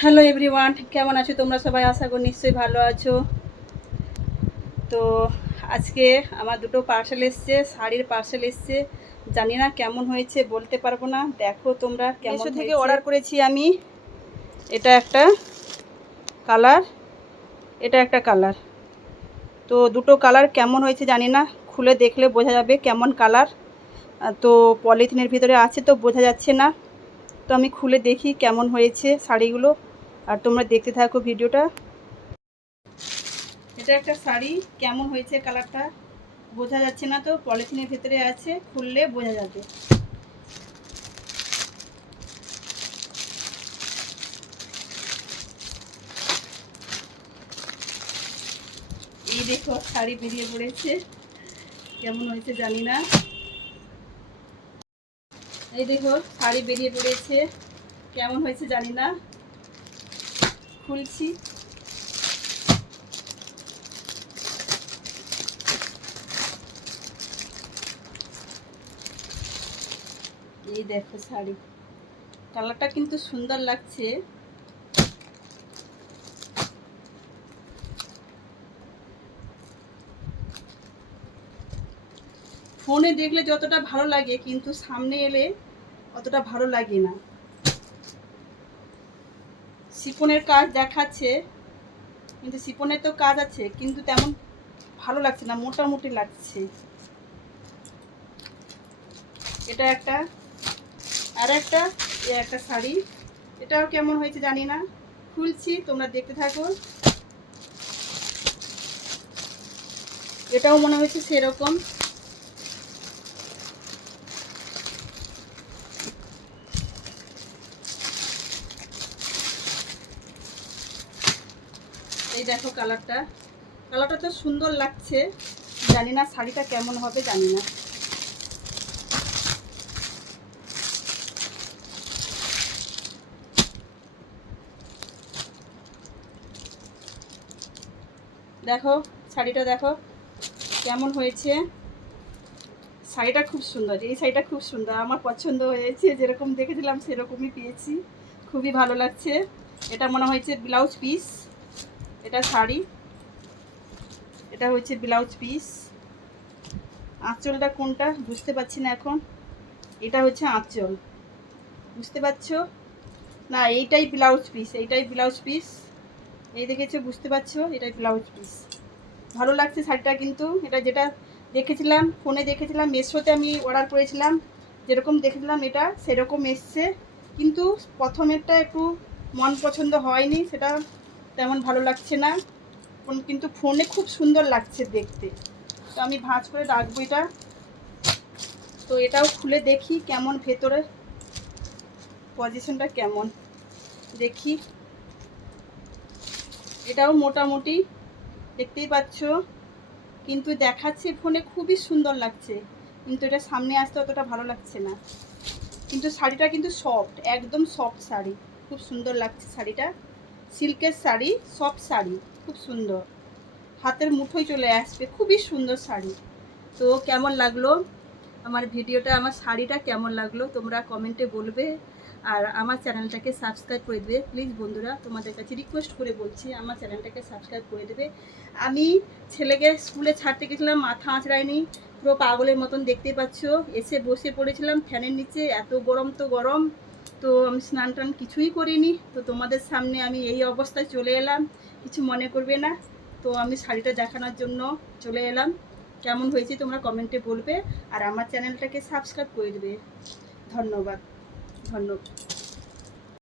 Hello everyone কেমন আছো তোমরা সবাই? আশা করি নিশ্চয়ই ভালো আছো। তো আজকে আমার দুটো পার্সেল এসছে শাড়ির পার্সেল এসছে। জানি না কেমন হয়েছে বলতে পারব না। দেখো তোমরা কেমন থেকে অর্ডার করেছি আমি। এটা একটা কালার এটা একটা কালার তো দুটো কালার কেমন হয়েছে জানি না খুলে দেখলে বোঝা যাবে কেমন কালার তো পলিথিনের ভিতরে আছে তো বোঝা যাচ্ছে না। তো আমি খুলে দেখি কেমন হয়েছে শাড়িগুলো। আর তোমরা দেখতে থাকো ভিডিওটা। এটা একটা শাড়ি, কেমন হয়েছে কালারটা বোঝা যাচ্ছে না তো, পলিথিনের ভেতরে আছে, খুললে বোঝা যাবে। এই দেখো শাড়ি বেরিয়ে পড়েছে, কেমন হয়েছে জানি না। এই দেখো, শাড়ি বেরিয়ে পড়েছে। কেমন হয়েছে জানি না। খুলছি। এই দেখো শাড়ি। কালারটা কিন্তু সুন্দর লাগছে। ফোনে দেখলে যতটা ভালো লাগে, কিন্তু সামনে এলে অতটা ভালো লাগে না শিপনের কাজ দেখাচ্ছে, কিন্তু শিপনের তো কাজ আছে, কিন্তু তেমন ভালো লাগছে না, মোটামুটি লাগছে। এটা একটা, আর একটা, এ একটা শাড়ি। এটাও কেমন হয়েছে জানি না খুলছি, তোমরা দেখতে থাকো। এটাও মনে হয়েছে সেরকম। এই দেখো কালারটা। কালারটা তো সুন্দর লাগছে। জানি না শাড়িটা কেমন হবে, জানি না। দেখো, শাড়িটা দেখো, কেমন হয়েছে? শাড়িটা খুব সুন্দর, এই শাড়িটা খুব সুন্দর। আমার পছন্দ হয়েছে, যেরকম দেখেছিলাম সেরকমই পেয়েছি। খুবই ভালো লাগছে। এটা মনে হয়েছে ব্লাউজ পিস। এটা শাড়ি। এটা হচ্ছে ব্লাউজ পিস। আঁচলটা কোনটা বুঝতে পারছি না এখন। এটা হচ্ছে আঁচল। বুঝতে পারছ? না, এইটাই ব্লাউজ পিস, এইটাই ব্লাউজ পিস। এই দেখেছ, বুঝতে পারছ? এটাই ব্লাউজ পিস। ভালো লাগছে শাড়িটা কিন্তু। এটা যেটা দেখেছিলাম, ফোনে দেখেছিলাম, মেশোতে আমি অর্ডার করেছিলাম। যেরকম দেখেছিলাম এটা, সেরকম এসছে। কিন্তু প্রথমেরটা একটু মন পছন্দ হয়নি, সেটা তেমন ভালো লাগছে না। কিন্তু ফোনে খুব সুন্দর লাগছে দেখতে। তো আমি ভাঁজ করে রাখব এটা। তো এটাও খুলে দেখি কেমন ভেতরে পজিশনটা কেমন। দেখি। এটাও মোটামুটি দেখতেই পাচ্ছ। কিন্তু দেখাচ্ছে ফোনে খুবই সুন্দর লাগছে। কিন্তু এটা সামনে আসতে অতটা ভালো লাগছে না। কিন্তু শাড়িটা কিন্তু সফট একদম সফট শাড়ি। খুব সুন্দর লাগছে শাড়িটা। সিল্কের শাড়ি, সফট শাড়ি, খুব সুন্দর। হাতের মুঠোই চলে আসবে, খুবই সুন্দর শাড়ি। তো কেমন লাগল? আমার ভিডিওটা, আমার শাড়িটা কেমন লাগল? তোমরা কমেন্টে বলবে। আর আমার চ্যানেলটাকে সাবস্ক্রাইব করে দেবে। প্লিজ বন্ধুরা, তোমাদের কাছে রিকোয়েস্ট করে বলছি, আমার চ্যানেলটাকে সাবস্ক্রাইব করে দেবে। আমি ছেলেকে স্কুলে ছাড়তে গেছিলাম, মাথা আঁচড়ায়নি। পুরো পাগলের মতন দেখতে পাচ্ছ। এসে বসে পড়েছিলাম, ফ্যানের নিচে, এত গরম তো গরম। তো আমি স্নান টান কিছুই করিনি। তো তোমাদের সামনে আমি এই অবস্থায় চলে এলাম। কিছু মনে করবে না। তো আমি শাড়িটা দেখানোর জন্য চলে এলাম। কেমন হয়েছে তোমরা কমেন্টে বলবে। আর আমার চ্যানেলটাকে সাবস্ক্রাইব করে দেবে। ধন্যবাদ। ধন্যবাদ।